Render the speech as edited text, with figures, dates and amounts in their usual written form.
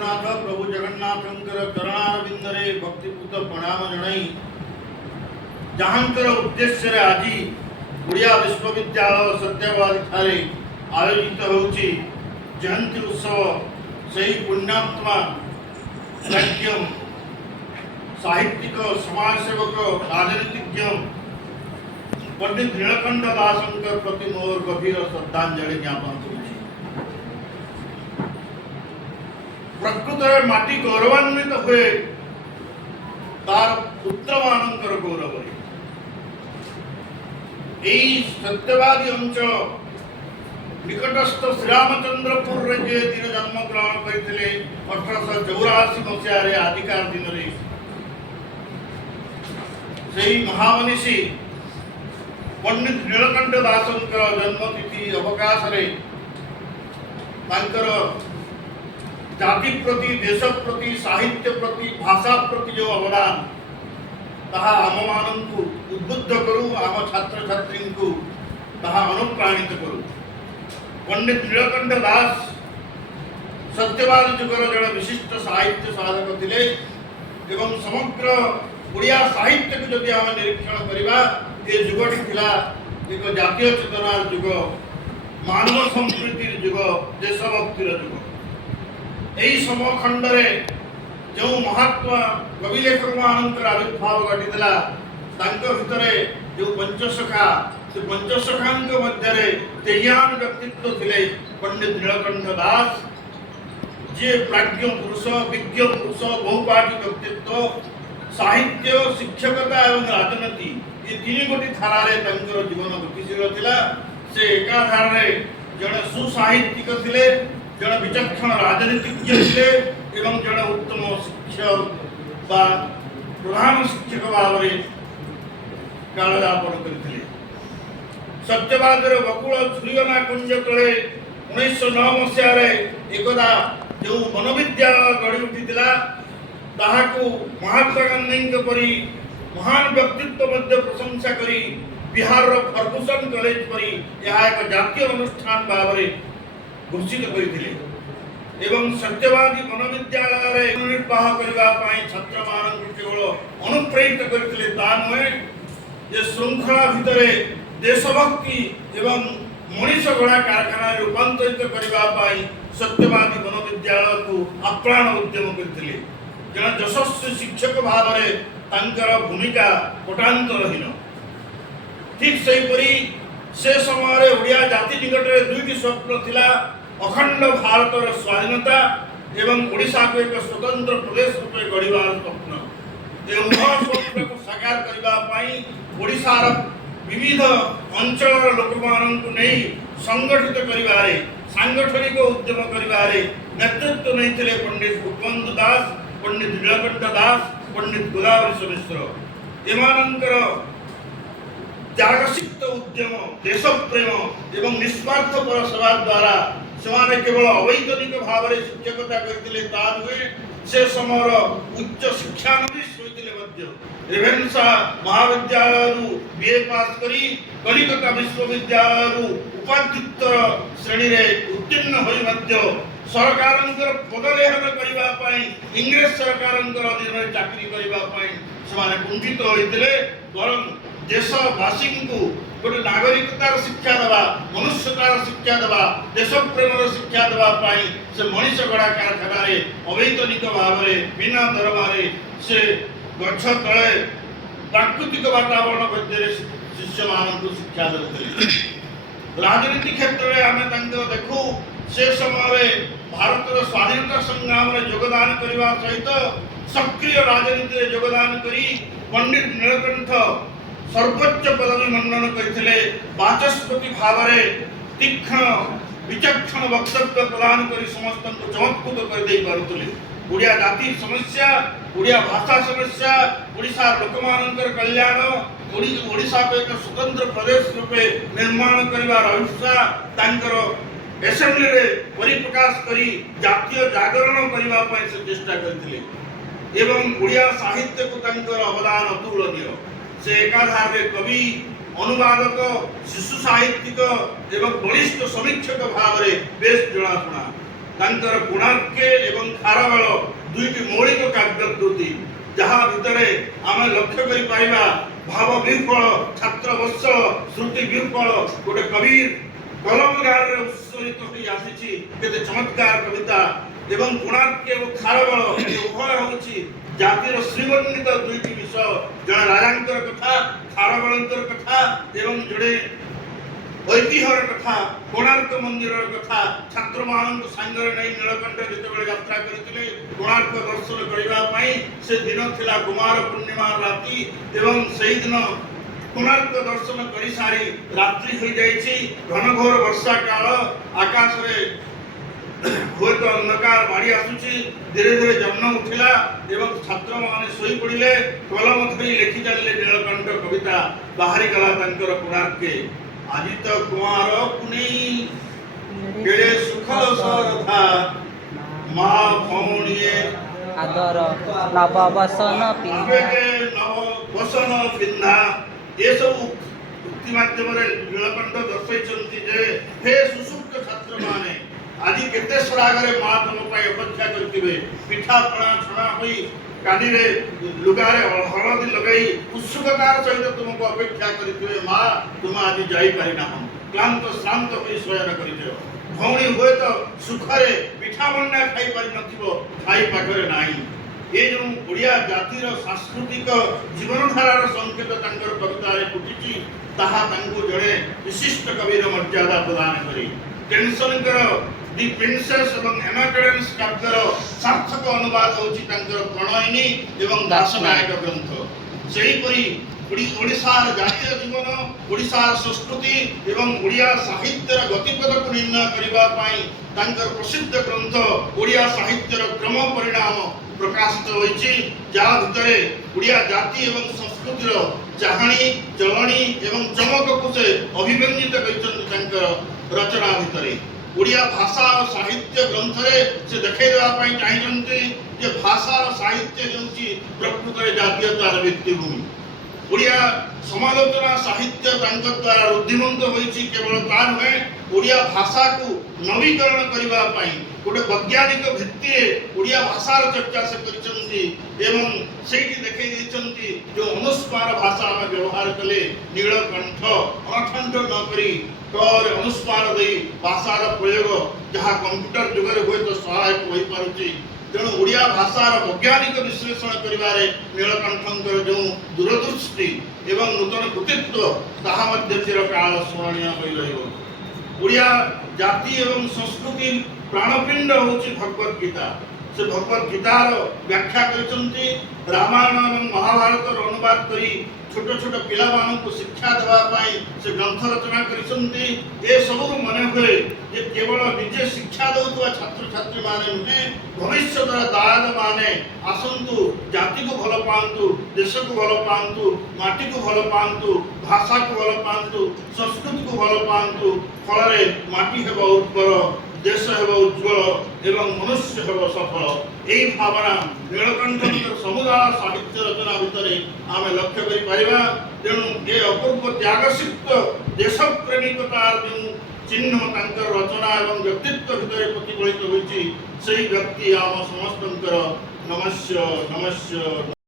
प्रभु जगन्नाथंकर चरणारविंदरे भक्तिपूत प्रणाम जणाई जहांकर उद्देश्य आज ओडिया विश्वविद्यालय सत्यवादी ठारे आयोजित होउची जयंती उत्सव सही पुण्यात्मा राज्य साहित्यिक समाजसेवक राजनीतिज्ञ पंडित नीलकंठ दासंकर प्रति मोर गभीर श्रद्धांजलि ज्ञापन करुछि। प्रकृत माटी गौरवान्वित हुए तार पुत्र मानकर गौरव सत्यवादी अंचल निकटस्थ श्रीरामचंद्रपुर जे दिन जन्म ग्रहण करते 1884 मसीह आदिकार दिन से महामनीषी पंडित नीलकंठ दासंकर जन्मतिथि अवकाश जाति प्रति देश प्रति साहित्य प्रति भाषा प्रति जो अवदान ताहा आम मानू उद्बुद्ध करू आम छात्र छात्री को ताहा अनुप्राणित करू। पंडित नीलकंठ दास सत्यवादी जुगर जड़े विशिष्ट साहित्य साधक थिले एवं समग्र ओडिया साहित्य को जदि आम निरीक्षण करवा ये जुगटी थिला एक जातीय चेतनार जुग मानव संस्कृतिर जुग देशभक्तिर जुग। यही समखंडरे जो महात्मा कवि लेखक मानकर आविर्भाव घटीला भितरे जो पंचसखा से पंचसखांक मध्य तेहियान व्यक्तित्व थिले पंडित नीलकंठ दास जे प्राज्ञ पुरुष विज्ञ पुरुष बहुपाठी व्यक्तित्व साहित्य शिक्षकता एवं राजनीति ये तीन गोटी धारारे तंकर जीवन गतिशील थिला। से एकाधार जड़े सुसाहित्यिक थिले जड़े विचक्षण राजनीतिज्ञ थे एवं जड़े उत्तम शिक्षक बा प्रधान शिक्षक भाव में कालयापन करते। सत्यवादर बकुल छुरीगना कुंज तले 1909 मसीह एकदा जो मनोविद्यालय गढ़ी उठी महात्मा गांधी परी महान व्यक्तित्व मध्य प्रशंसा करी बिहार फर्गुसन कॉलेज परी यह एक जातीय अनुष्ठान भाव में घोषित करथिले एवं सत्यवादी मनोविद्यालय निर्वाह करने छात्र मान केवल अनुप्रेरित करथिले ता नुहे जे श्रृंखला भितर देशभक्ति एवं मनीष गढ़ा कारखाना रूपांतरित करने सत्यवादी मनोविद्यालय को आप्राण उद्यम करथिले। जन यशस्वी शिक्षक भाव में भूमिका कोटांतरहीन। ठीक सेहीपरि से समय ओडिया जाति निकट में दुईटी स्वप्न थिला अखंड भारत स्वाधीनता एवं ओडिशा को एक स्वतंत्र प्रदेश रूपे गढ़िबार स्वप्न। ये स्वप्न को साकार करने ओडिशार विविध अंचल लोक मानू नहीं संगठित करिवारे सांगठनिक उद्यम करिवारे नेतृत्व नहीं पंडित गोपबंधु दास पंडित नीलकंठ दास पंडित गोदावरी मिश्र एमानंकर त्यागसिक्त उद्यम देशप्रेम एवं निस्वार्थ पर सेवा द्वारा से केवल अवैतनिक भाव में शिक्षकता करते नुहे से समय उच्च शिक्षानविश होते रेभेन्सा महाविद्यालय बीए पास करी कलिकता विश्वविद्यालय उपाध्युत्तर श्रेणी में उत्तीर्ण हो सरकार पदलेहन करने इंग्रेज सरकार अधीन चाकरी करने कुंठित होते बरं देशवासी को गोटे नागरिकतार शिक्षा देवा मनुष्यतार शिक्षा देवा देशप्रेमर शिक्षा देवाई से मनीष गढ़ा कारखाना अवैतनिक भाव में बिना दरमारे से गछ तले प्राकृतिक वातावरण मध्य शिष्य मान शिक्षा देते। राजनीति क्षेत्र में आम देखू से समय भारत स्वाधीनता संग्राम में योगदान करने सहित सक्रिय राजनीति में योगदान करी पंडित नीलकंठ सर्वोच्च पदवी मंडन करते बाचस्पति भाव में तीक्ष्ण विचक्षण वक्तव्य प्रदान कर समस्त चमत्कृत कर ओडिया जाति समस्या ओडिया भाषा समस्या ओडिशा लोक मानकर कल्याण ओडिशा को एक स्वतंत्र प्रदेश रूपे निर्माण करिवार अभिष्ठा तांकर असेंबली रे परिप्रकाश करी जातीय जागरण करने से चेष्टा करथिले एवं ओडिया साहित्य को तांकर अवदान अतुलनीय। से एकाधार कवि अनुवादक शिशु साहित्यिक एवं वरिष्ठ समीक्षक भाव में बेस जनाशुना कोणार्के एवं खारवाड़ दुईटी मौलिक काव्यकृति जहाँ भितर आम लक्ष्य कर भाव विफल छात्र वत्सल श्रुति विफल गोटे कबीर कलम गार उत्सरित हो आसी केते चमत्कार कविता एवं कोणार्क और खारबल उभय होची जातिर श्रीमंडित दुईटी विषय जड़े राजांकर कथा खारबलंकर कथा एवं जड़े ऐतिह्यर कथा कोणार्क मंदिर कथा छात्र मान सांगरे नहीं नीलकंठ जिते यात्रा करते कोणार्क दर्शन करने से दिन थिला कुमार पूर्णिमा राति एवं से दिन कोणार्क दर्शन कर सारी रात्रि हो जाइए घनघोर वर्षा काल आकाश में हुए तो अंधकार माड़ी आसुची धीरे धीरे जन्म उठिला एवं छात्र माने सोई पड़िले कलम धरी लिखि चलले नीलकंठ कविता बाहरी गला तंकर कोणार्क আজি তো কুমার পুনি কেড়ে সুখল সরথা মা ভৌণীয়ে আদর নববসন পিন্ধা নববসন পিন্ধা এসব উক্তি মাধ্যমে নীলকণ্ঠ দর্শাইଛନ୍ତି যে হে সুসুপ্ত ছাত্র মানে আজি কেতে সরাগরে মা তম পাই অপেক্ষা করিবে পিঠা পଣା ছଣା হই কানিরে লুগারে হলদি লগাই উৎসুকতার সহিত তোমাকে অপেক্ষা করিবে মা তুমি আজি যাই পারি না ক্লান্ত শ্রান্ত হয়ে শয়ন করিবে ভৌণী হুয়ে তো সুখরে পিঠা বন্যা খাই পারি নথিব খাই পাখরে নাই এই যে ওড়িয়া জাতির সাংস্কৃতিক জীবনধারার সংকেত তাঙ্কর কবিতারে ফুটিছি তাহা তাঙ্কু জড়ে বিশিষ্ট কবির মর্যাদা প্রদান করি টেনশনकर দি প্রিন্সেস এবং হেমাটোডেন্স কাব্যর সার্থক অনুবাদ হচ্ছে তাঙ্কর প্রণয়িনী এবং দাসনায়ক গ্রন্থ সেইপরি ওড়িশার জাতীয় জীবন ওড়িশার সংস্কৃতি এবং ওড়িয়া সাহিত্যের গতিপথক নির্ণয় করিবা পাই তাঙ্কর প্রসিদ্ধ গ্রন্থ ওড়িয়া সাহিত্যের ক্রম পরিণাম প্রকাশিত হয়েছে যা ভিতরে ওড়িয়া জাতি এবং সংস্কৃতির চাহানি চলনি এবং চমকକୁ ସେ অভিব্যঞ্জিত କରିଛନ୍ତି ତାଙ୍କର ରଚନା ଭିତରେ ଓଡ଼ିଆ ଭାଷା ଓ ସାହିତ୍ୟ ଗ୍ରନ୍ଥରେ ସେ ଦେଖାଇ ଦେବା ପାଇଁ ଚାହିଁଛନ୍ତି ଯେ ଭାଷା ଓ ସାହିତ୍ୟ ହେଉଛି ପ୍ରକୃତରେ ଜାତୀୟତାର ଭିତ୍ତିଭୂମି ଓଡ଼ିଆ ସମାଲୋଚନା ସାହିତ୍ୟ ତାଙ୍କ ଦ୍ୱାରା ରୁଦ୍ଧିମନ୍ତ ହୋଇଛି କେବଳ ତା ନୁହେଁ ଓଡ଼ିଆ ଭାଷାକୁ ନବୀକରଣ କରିବା ପାଇଁ ଗୋଟେ ବୈଜ୍ଞାନିକ ଭିତ୍ତିରେ ଓଡ଼ିଆ ଭାଷାର ଚର୍ଚ୍ଚା ସେ କରିଛନ୍ତି ଏବଂ ସେଇଠି ଦେଖାଇ ଦେଇଛନ୍ତି ଯେଉଁ ଅନୁସ୍ମାର ଭାଷା ଆମେ ବ୍ୟବହାର କଲେ ନୀଳକଣ୍ଠ ଅନଠଣ୍ଠ ନ କରି ତରେ ଅନୁସ୍ମାର ଦେଇ ଭାଷାର ପ୍ରୟୋଗ ଯାହା କମ୍ପ୍ୟୁଟର ଯୁଗରେ ହୁଏତ ସହାୟକ ହୋଇପାରୁଛି ତେଣୁ ଓଡ଼ିଆ ଭାଷାର ବୈଜ୍ଞାନିକ ବିଶ୍ଳେଷଣ କରିବାରେ ନୀଳକଣ୍ଠଙ୍କର ଯେଉଁ ଦୂରଦୃଷ୍ଟି ଏବଂ ନୂତନ କୃତିତ୍ୱ ତାହା ମଧ୍ୟ ଚିରକାଳ ସ୍ମରଣୀୟ ହୋଇ ରହିବ ଓଡ଼ିଆ ଜାତି ଏବଂ ସଂସ୍କୃତି ପ୍ରାଣପିଣ୍ଡ ହେଉଛି ଭଗବତ ଗୀତା ସେ ଭଗବତ ଗୀତାର ବ୍ୟାଖ୍ୟା କରିଛନ୍ତି ରାମାୟଣ ଏବଂ ମହାଭାରତର ଅନୁବାଦ କରି ଛୋଟ ଛୋଟ ପିଲାମାନଙ୍କୁ ଶିକ୍ଷା ଦେବା ପାଇଁ ସେ ଗ୍ରନ୍ଥ ରଚନା କରିଛନ୍ତି ଏସବୁରୁ ମନେ ହୁଏ ଯେ କେବଳ ନିଜେ ଶିକ୍ଷା ଦେଉଥିବା ଛାତ୍ରଛାତ୍ରୀମାନେ ନୁହେଁ ଭବିଷ୍ୟତର ଦାୟାଦମାନେ ଆସନ୍ତୁ ଜାତିକୁ ଭଲ ପାଆନ୍ତୁ ଦେଶକୁ ଭଲ ପାଆନ୍ତୁ ମାଟିକୁ ଭଲ ପାଆନ୍ତୁ ଭାଷାକୁ ଭଲ ପାଆନ୍ତୁ ସଂସ୍କୃତିକୁ ଭଲ ପାଆନ୍ତୁ ଫଳରେ ମାଟି ହେବ ଉର୍ବର देश हेब उज्ज्वल एवं मनुष्य हेब सफल यही भावना नीलकंठ समुदाय साहित्य रचना भितर आम लक्ष्य कर तेणु ये अपूर्व त्यागसिक्त देशप्रेमिकतार जो चिन्ह तांकर रचना एवं व्यक्तित्व भितर प्रतिफलित होती व्यक्ति आम समस्त नमस्य नमस्य।